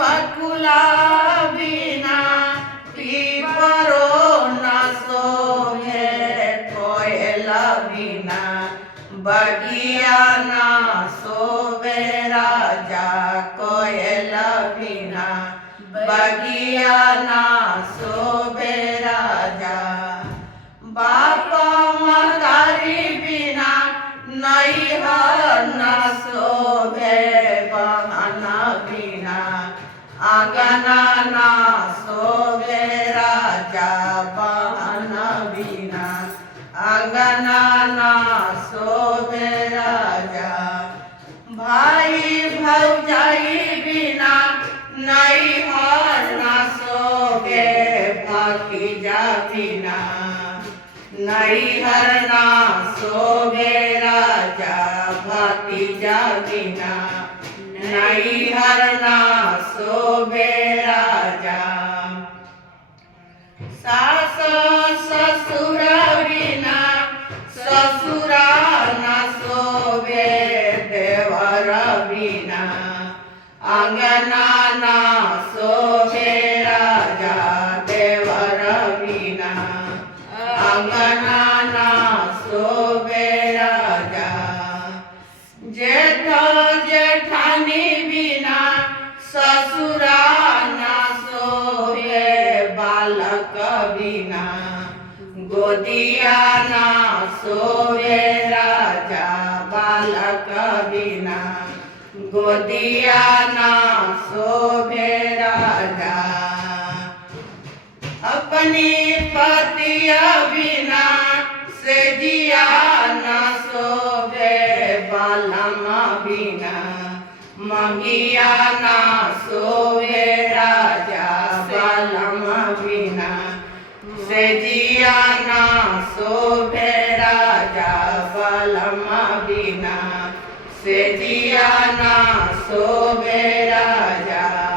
बकुला बिना पीपरो न सोहे कोयला बिना बगिया न सोवे राजा कोयला बिना बगिया न सोवे राजा बाप मतारी बिना नैहर न शोभे बहन बिना आंगना न शोभे राजा बहन बिना आंगना न शोभे राजा भाई भौजाई बिना नैहर न शोभे भतीजा बिना नैहर न शोभे राजा भतीजा बिना नैहर न शोभे राजा सास ससुर बिना ससुरा न शोभे देवर बिना अंगना न शोभे राजा देवर बिना अंगना न शोभे राजा जेठ जेठानी बिना ससुरा न शोभे बालक बिना गोदिया न शोभे राजा बालक बिना गोदिया न शोभे राजा अपनी पतिया बिना से जिया न शोभे बालम बिना मंगिया न शोभे राजा बालम बिना से जिया न शोभे राजा बालम बिना से जिया न शोभे राजा।